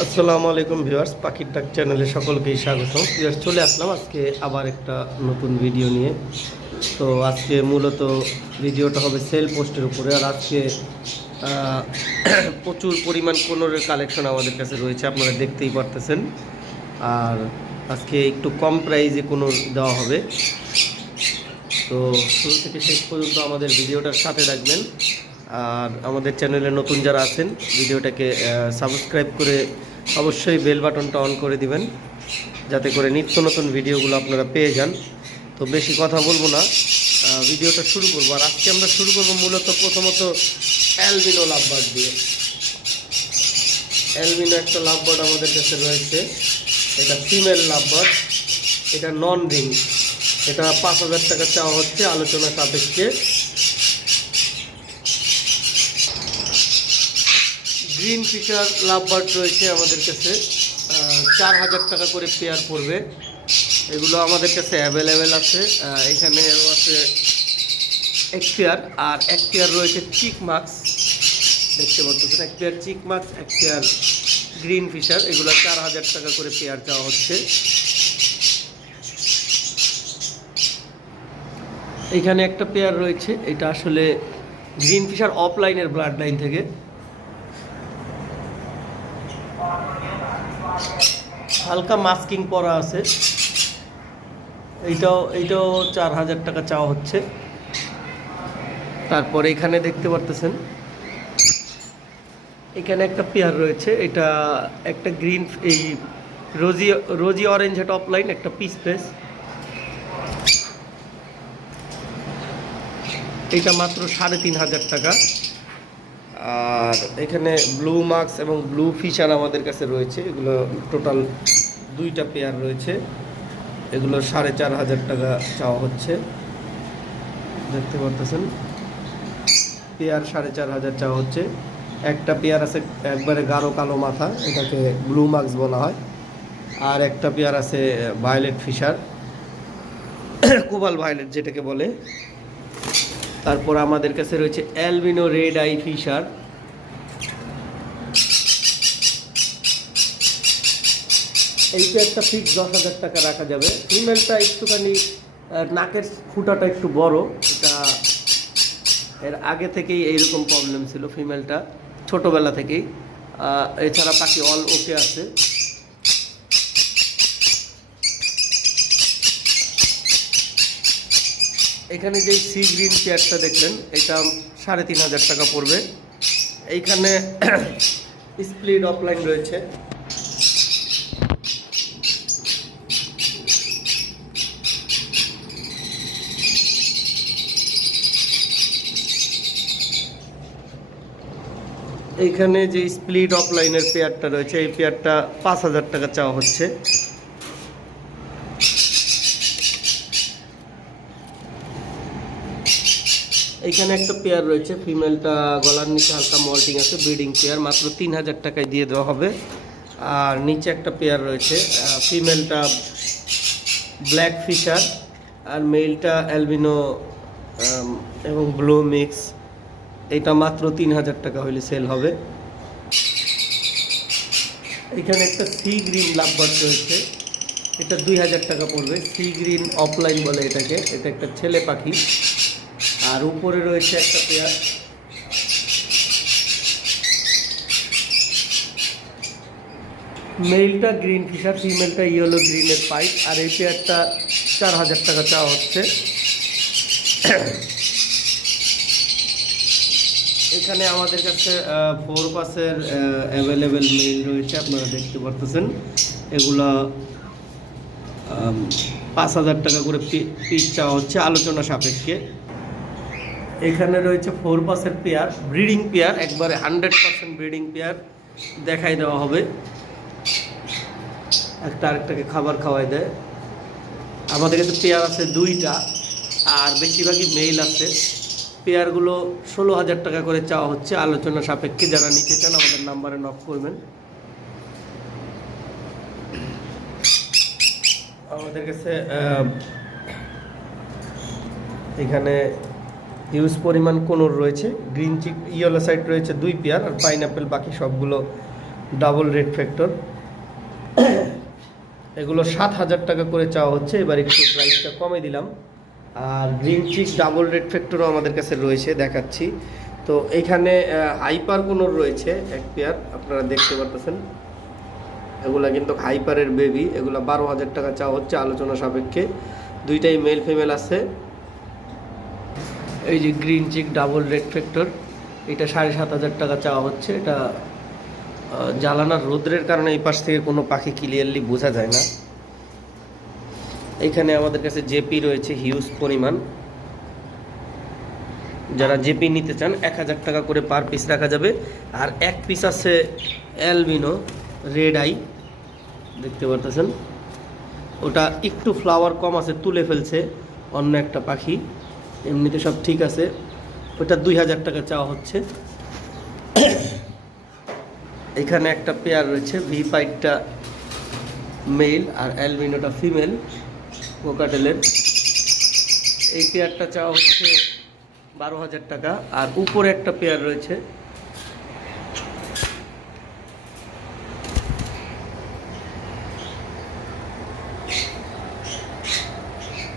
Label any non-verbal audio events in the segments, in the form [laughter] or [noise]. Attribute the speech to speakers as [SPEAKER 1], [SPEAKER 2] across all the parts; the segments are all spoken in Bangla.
[SPEAKER 1] আসসালামু আলাইকুম ভিউয়ার্স, পাখির ডাক চ্যানেলে সকলকেই স্বাগত। ভিউয়ার্স, চলে আসলাম আজকে আবার একটা নতুন ভিডিও নিয়ে। তো আজকে মূলত ভিডিওটা হবে সেল পোস্টের উপরে, আর আজকে [clears throat] প্রচুর পরিমাণ কোনোরের কালেকশন আমাদের কাছে রয়েছে, আপনারা দেখতেই পারতেছেন। আর আজকে একটু কম প্রাইজে কোনো দেওয়া হবে। তো শুরু থেকে শেষ পর্যন্ত আমাদের ভিডিওটার সাথে রাখবেন আর আমাদের চ্যানেলে নতুন যারা আছেন, ভিডিওটাকে সাবস্ক্রাইব করে অবশ্যই বেল বাটনটা অন করে দিবেন, যাতে করে নিত্য নতুন ভিডিওগুলো আপনারা পেয়ে যান। তো বেশি কথা বলব না ভিডিওটা শুরু করব। আর আজকে আমরা শুরু করব মূলত প্রথমত অ্যালবিনো লাভবার্ড দিয়ে। অ্যালবিনো একটা লাভবার্ড আমাদের কাছে রয়েছে। এটা ফিমেল লাভবার্ড, এটা নন রিং এটা পাঁচ হাজার টাকা চাওয়া হচ্ছে, আলোচনা সাপেক্ষে। গ্রিন ফিশার লাভবার্ড রয়েছে আমাদের কাছে। চার হাজার টাকা করে পেয়ার পড়বে। এগুলো আমাদের কাছে অ্যাভেলেবেল আছে। আহ, এখানেও আছে এক পেয়ার আর এক পেয়ার রয়েছে চিক মাক্স দেখতে পাচ্ছেন এক পেয়ার চিক মাক্স এক পেয়ার গ্রিন ফিশার এগুলো চার হাজার টাকা করে পেয়ার চাওয়া হচ্ছে। এখানে একটা পেয়ার রয়েছে। এটা আসলে গ্রিন ফিশার অফলাইনের ব্লাড লাইন থেকে। হালকা মাস্কিং পরা আছে। এইটাও এইটাও চার হাজার টাকা চাওয়া হচ্ছে। তারপরে এখানে দেখতে পারতেছেন, এখানে একটা পেয়ার রয়েছে। এটা একটা গ্রিন, এই rosy rosy orange top line একটা পিস পেস। এটা মাত্র সাড়ে তিন হাজার টাকা। আর এখানে ব্লু মার্কস এবং ব্লু ফিশার আমাদের কাছে রয়েছে। এগুলো টোটাল দুইটা পেয়ার রয়েছে। এগুলো সাড়ে চার হাজার টাকা চাওয়া হচ্ছে। দেখতে পারতেছেন? পেয়ার সাড়ে চার হাজার চাওয়া হচ্ছে। একটা পেয়ার আছে একবারে গাঢ় কালো মাথা, এটাকে ব্লু মার্কস বলা হয়। আর একটা পেয়ার আছে ভায়োলেট ফিশার কোবাল ভায়োলেট যেটাকে বলে। তারপর আমাদের কাছে রয়েছে অ্যালবিনো রেড আই ফিশার এইটা একটা ফিক্স দশ হাজার টাকা রাখা যাবে। ফিমেলটা একটুখানি নাকের ফুটাটা একটু বড়। এটা এর আগে থেকেই এইরকম প্রবলেম ছিল ফিমেলটা ছোটোবেলা থেকেই। এছাড়া পাখি অল ওকে আছে। এখানে যে সি গ্রিন চেয়ারটা দেখলেন, এটা সাড়ে তিন হাজার টাকা পড়বে। এইখানে [clears throat] স্প্লিট অফলাইন রয়েছে। এইখানে যে স্প্লিট অফলাইনের পেয়ারটা রয়েছে, এই পেয়ারটা পাঁচ হাজার টাকা চাওয়া হচ্ছে। এইখানে একটা পেয়ার রয়েছে ফিমেলটা গলার নিচে হালকা মল্টিং আছে ব্রিডিং পেয়ার মাত্র তিন হাজার টাকায় দিয়ে দেওয়া হবে। আর নিচে একটা পেয়ার রয়েছে ফিমেলটা ব্ল্যাক ফিশার আর মেলটা অ্যালবিনো এবং ব্লু মিক্স এটা মাত্র তিন হাজার টাকা হলে সেল হবে। এখানে একটা সি গ্রিন লাভবার্ড রয়েছে। এটা দুই হাজার টাকা পড়বে। সি গ্রিন অফলাইন বলে এটাকে। এটা একটা ছেলে পাখি। আর উপরে রয়েছে একটা পেয়ার মেলটা গ্রিন ফিশার ফিমেলটা ইয়েলো গ্রিনের পাইপ আর এই পেয়ারটা চার হাজার টাকা চাওয়া হচ্ছে। এখানে আমাদের কাছে ফোর পাসের অ্যাভেলেবেল মেল রয়েছে, আপনারা দেখতে পারতেছেন। এগুলা পাঁচ হাজার টাকা করে পিস চাওয়া হচ্ছে আলোচনা সাপেক্ষে। এখানে রয়েছে ফোর পাসের পেয়ার ব্রিডিং পেয়ার একবারে হান্ড্রেড পার্সেন্ট ব্রিডিং পেয়ার দেখাই দেওয়া হবে। একটা আরেকটাকে খাবার খাওয়াই দেয়। আমাদের কাছে পেয়ার আছে দুইটা, আর বেশিরভাগই মেইল আছে। পেয়ারগুলো ষোলো হাজার টাকা করে চাওয়া হচ্ছে। আলোচনা সাপেক্ষে যারা নিতে চান আমাদের নাম্বারে নক করবেন। আমাদের কাছে এখানে ইউজ পরিমাণ কোনোর রয়েছে। গ্রিন চিক ইয়েলো সাইড রয়েছে দুই পেয়ার আর পাইনাপেল বাকি সবগুলো ডাবল রেড ফ্যাক্টর এগুলো সাত হাজার টাকা করে চাওয়া হচ্ছে। এবার একটু প্রাইসটা কমে দিলাম। আর গ্রিন চিক ডাবল রেড ফ্যাক্টরও আমাদের কাছে রয়েছে, দেখাচ্ছি। তো এখানে হাইপার কোনো রয়েছে এক পেয়ার আপনারা দেখতে পারতেছেন। এগুলা কিন্তু হাইপারের বেবি এগুলা বারো হাজার টাকা চাওয়া হচ্ছে আলোচনা সাপেক্ষে। দুইটাই মেল ফিমেল আছে। এই যে green cheek double red factor এটা সাড়ে সাত হাজার টাকা চাওয়া হচ্ছে। এটা জ্বালানার রোদ্রের কারণে এই পাশ থেকে কোনো পাখি ক্লিয়ারলি বোঝা যায় না। এখানে আমাদের কাছে জেপি রয়েছে, হিউজ পরিমাণ। যারা জেপি নিতে চান, এক হাজার টাকা করে পার পিস রাখা যাবে। আর এক পিস আছে অ্যালবিনো রেড আই, দেখতে পারতেছেন? ওটা একটু ফ্লাওয়ার কম আছে, তুলে ফেলছে অন্য একটা পাখি। এমনিতে সব ঠিক আছে। ওটা দুই হাজার টাকা চাওয়া হচ্ছে। এখানে একটা পেয়ার রয়েছে ভি পাইটটা মেল আর অ্যালবিনোটা ফিমেল কোকাটেলের। এই পেয়ারটা চাওয়া হচ্ছে বারো হাজার টাকা, আর উপরে একটা পেয়ার রয়েছে।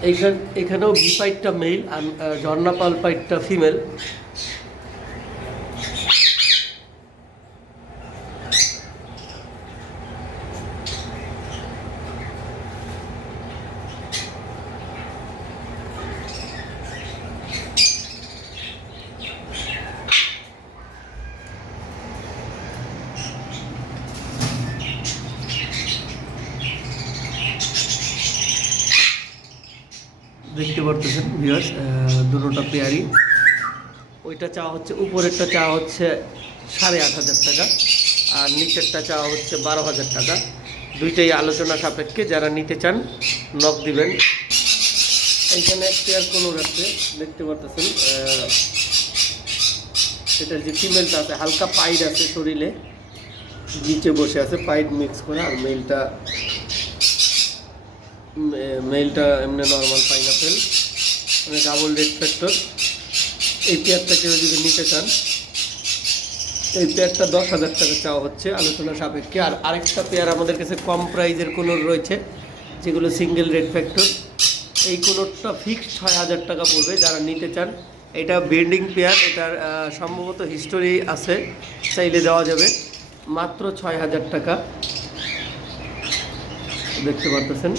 [SPEAKER 1] এইখান এখানেও ভি পাইটটা মেল আর ঝর্ণা পাল পাইটটা ফিমেল দেখতে পারতেছেন ভিউয়ার্স দুটোটা পেয়ারি ওইটা চাওয়া হচ্ছে, উপরেরটা চাওয়া হচ্ছে সাড়ে আট হাজার টাকা, আর নিচেরটা চাওয়া হচ্ছে বারো হাজার টাকা। দুইটাই আলোচনা সাপেক্ষে, যারা নিতে চান নক দিবেন। এইখানে এক পেয়ার কোনো আছে, দেখতে পারতেছেন সেটার যে ফিমেলটা আছে, হালকা পাইড আছে শরীরে। নিচে বসে আছে, পাইড মিক্স করে, আর মেলটা মেলটা এমনি নর্মাল পাইনাপেল মানে ডাবল রেড ফ্যাক্টর এই পেয়ারটা কেউ যদি নিতে চান, এই পেয়ারটা দশ হাজার টাকা চাওয়া হচ্ছে আলোচনা সাপেক্ষে। আর আরেকটা পেয়ার আমাদের কাছে কম প্রাইজের কোনো রয়েছে, যেগুলো সিঙ্গেল রেড ফ্যাক্টর এই কোনোটা ফিক্সড ছয় হাজার টাকা পড়বে, যারা নিতে চান। এটা বেন্ডিং পেয়ার এটার সম্ভবত হিস্টোরি আছে, চাইলে দেওয়া যাবে। মাত্র ছয় হাজার টাকা। দেখতে পারতেছেন?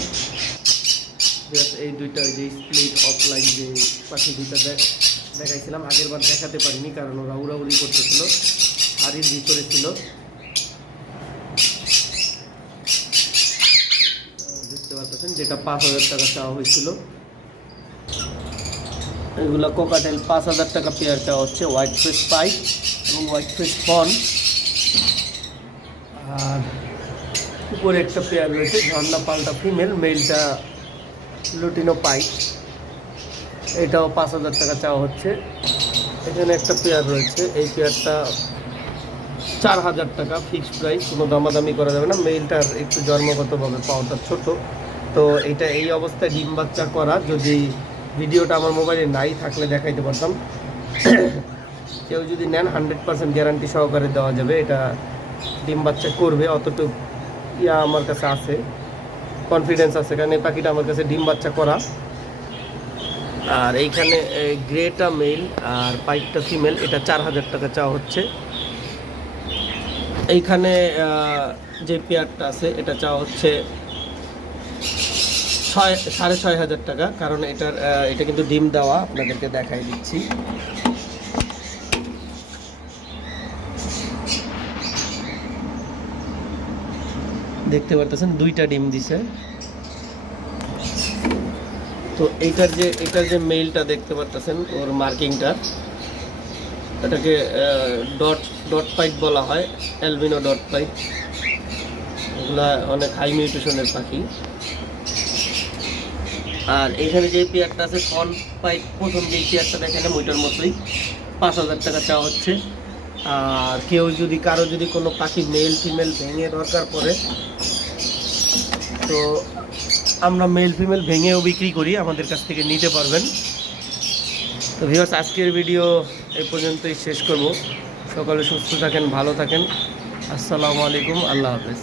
[SPEAKER 1] এই দুইটা যে স্প্লিট অফলাইন যে পাখি দুইটা দেখাইছিলাম আগের বার দেখাতে পারিনি কারণ ওরা উড়াউড়ি করতেছিল, হাড়ির ভিতরে ছিল। দেখতে পারতেছেন? যেটা পাঁচ হাজার টাকা চাওয়া হয়েছিল। এগুলো কোকাটেল পাঁচ হাজার টাকা পেয়ার চাওয়া হচ্ছে হোয়াইট ফেস পাইপ এবং হোয়াইট ফেস ফন আর উপরে একটা পেয়ার রয়েছে, ঝর্ণা পাল্টা ফিমেল মেলটা লুটিনো পাইপ এটাও পাঁচ হাজার টাকা চাওয়া হচ্ছে। এখানে একটা পেয়ার রয়েছে। এই পেয়ারটা চার হাজার টাকা ফিক্সড প্রাইস কোনো দামাদামি করা যাবে না। মেলটার একটু জন্মগতভাবে পাওয়াটা ছোট। তো এটা এই অবস্থায় ডিম বাচ্চা করা। যদি ভিডিওটা আমার মোবাইলে নাই থাকলে দেখাইতে পারতাম। কেউ যদি নেন হান্ড্রেড পার্সেন্ট গ্যারান্টি সহকারে দেওয়া যাবে। এটা ডিম বাচ্চা করবে। অতটুকু ইয়া আমার কাছে আছে। কনফিডেন্স আছে, কারণ এই পাখিটা আমার কাছে ডিম বাচ্চা করা। আর এইখানে, এই গ্রেটা মেল আর পাইপটা ফিমেল এটা চার হাজার টাকা চাওয়া হচ্ছে। এইখানে যে পেয়ারটা আছে, এটা চাওয়া হচ্ছে ছয়, সাড়ে ছয় হাজার টাকা, কারণ এটার এটা কিন্তু ডিম দেওয়া, আপনাদেরকে দেখাই দিচ্ছি। দেখতে পারতেছেন, দুইটা ডিম দিছে। তো এইটার যে এটার যে মেইলটা দেখতে পারতেছেন, ওর মার্কিংটা, এটাকে ডট ডট পাইপ বলা হয় অ্যালবিনো ডট পাইপ এগুলা অনেক হাই মিউটেশনের পাখি। আর এখানে যে পেয়ারটা আছে ফন পাইপ প্রথম যে পেয়ারটা দেখেন, ওইটার মতোই। পাঁচ হাজার টাকা চাওয়া হচ্ছে। কেউ যদি, কারও যদি কোনো পাখি মেল ফিমেল ভেঙে দরকার পড়ে, তো আমরা মেল ফিমেল ভেঙেও বিক্রি করি, আমাদের কাছ থেকে নিতে পারবেন। তো ভিওস আজকের ভিডিও এ পর্যন্তই শেষ করব। সকলে সুস্থ থাকেন, ভালো থাকেন। আসসালামু আলাইকুম, আল্লাহ হাফেজ।